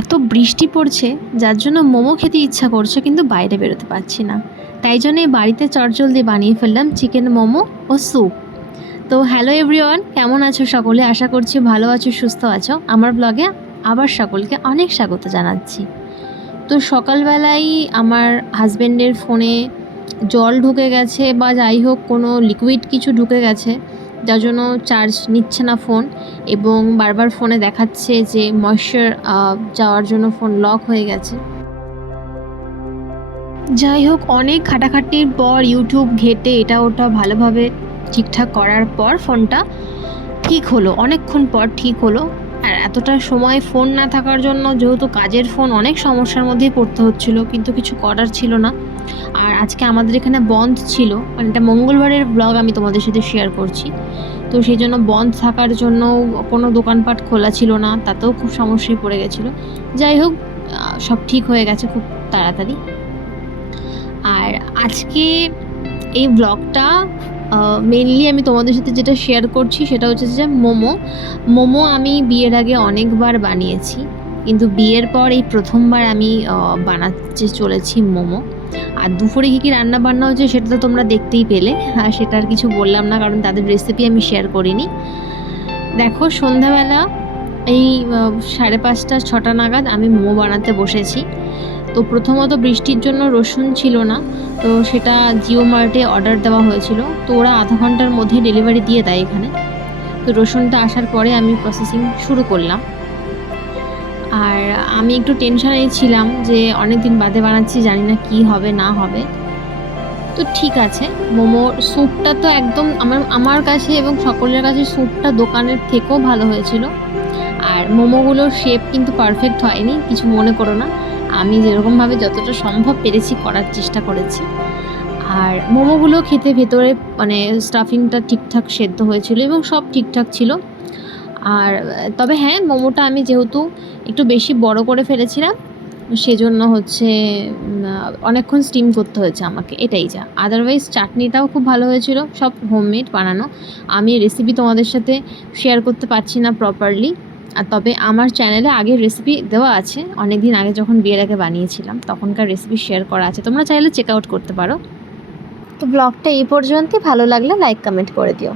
এত বৃষ্টি পড়ছে, যার জন্য মোমো খেতে ইচ্ছা করছে কিন্তু বাইরে বেরোতে পারছি না। তাই জন্য বাড়িতে চটজলদি বানিয়ে ফেললাম চিকেন মোমো ও স্যুপ তো হ্যালো এভরিওয়ান কেমন আছো সকলে? আশা করছি ভালো আছো, সুস্থ আছো। আমার ব্লগে আবার সকলকে অনেক স্বাগত জানাচ্ছি। তো সকালবেলায় আমার হাজব্যান্ডের ফোনে জল ঢুকে গেছে বা যাই হোক কোনো লিকুইড কিছু ঢুকে গেছে। যার জন্য চার্জ নিচ্ছে না ফোন এবং বারবার ফোনে দেখাচ্ছে যে ময়শ্চার যাওয়ার জন্য ফোন লক হয়ে গেছে। যাই হোক, অনেক খাটাখাটির পর ইউটিউব ঘেটে এটা ওটা ভালোভাবে ঠিকঠাক করার পর ফোনটা ঠিক হলো। অনেকক্ষণ পর ঠিক হলো। আর এতটা সময় ফোন না থাকার জন্য যেহেতু কাজের ফোন অনেক সমস্যার মধ্যেই পড়তে হচ্ছিল, কিন্তু কিছু করার ছিল না। আর আজকে আমাদের এখানে বন্ধ ছিল মানে এটা মঙ্গলবারের ব্লগ আমি তোমাদের সাথে শেয়ার করছি। তো সেই জন্য বন্ধ থাকার জন্য কোনো দোকানপাট খোলা ছিল না, তাতেও খুব সমস্যায় পড়ে গেছিল। যাই হোক সব ঠিক হয়ে গেছে খুব তাড়াতাড়ি। আর আজকে এই ব্লগটা মেনলি আমি তোমাদের সাথে যেটা শেয়ার করছি সেটা হচ্ছে যে মোমো। মোমো আমি বিয়ের আগে অনেকবার বানিয়েছি, কিন্তু বিয়ের পর এই প্রথমবার আমি বানাতে চলেছি মোমো। আর দুপুরে কী কী রান্না বান্না হচ্ছে সেটা তো তোমরা দেখতেই পেলে, আর সেটা আর কিছু বললাম না কারণ তাদের রেসিপি আমি শেয়ার করিনি। দেখো সন্ধ্যাবেলা এই সাড়ে পাঁচটা, ছটা নাগাদ আমি মোমো বানাতে বসেছি। তো প্রথমত বৃষ্টির জন্য রসুন ছিল না, তো সেটা জিও মার্টে অর্ডার দেওয়া হয়েছিল। তো ওরা আধা ঘণ্টার মধ্যে ডেলিভারি দিয়ে দেয় এখানে। তো রসুনটা আসার পরে আমি প্রসেসিং শুরু করলাম। আর আমি একটু টেনশনেই ছিলাম যে অনেক দিন বাদে বানাচ্ছি, জানি না কি হবে, না হবে। তো ঠিক আছে মোমোর স্যুপটা তো একদম আমার আমার কাছে এবং সকলের কাছে স্যুপটা দোকানের থেকেও ভালো হয়েছিল। আর মোমোগুলোর শেপ কিন্তু পারফেক্ট হয়নি, কিছু মনে করো না। আমি যেরকমভাবে যতটা সম্ভব পেরেছি করার চেষ্টা করেছি। আর মোমোগুলো খেতে ভেতরে মানে স্টাফিংটা ঠিকঠাক সেদ্ধ হয়েছিল এবং সব ঠিকঠাক ছিল। আর, তবে হ্যাঁ মোমোটা আমি যেহেতু একটু বেশি বড় করে ফেলেছিলাম, সেজন্য হচ্ছে অনেকক্ষণ স্টিম করতে হয়েছে আমাকে, এটাই যা। আদারওয়াইজ চাটনিটাও খুব ভালো হয়েছিল, সব হোমমেড বানানো। আমি রেসিপি তোমাদের সাথে শেয়ার করতে পারছি না প্রপারলি আর তবে আমার চ্যানেলে আগে রেসিপি দেওয়া আছে। অনেক দিন আগে যখন বিয়ের আগে বানিয়েছিলাম, তখনকার রেসিপি শেয়ার করা আছে। তোমরা চাইলে চেক আউট করতে পারো। তো ব্লগটা এই পর্যন্তই। ভালো লাগলে লাইক কমেন্ট করে দিও।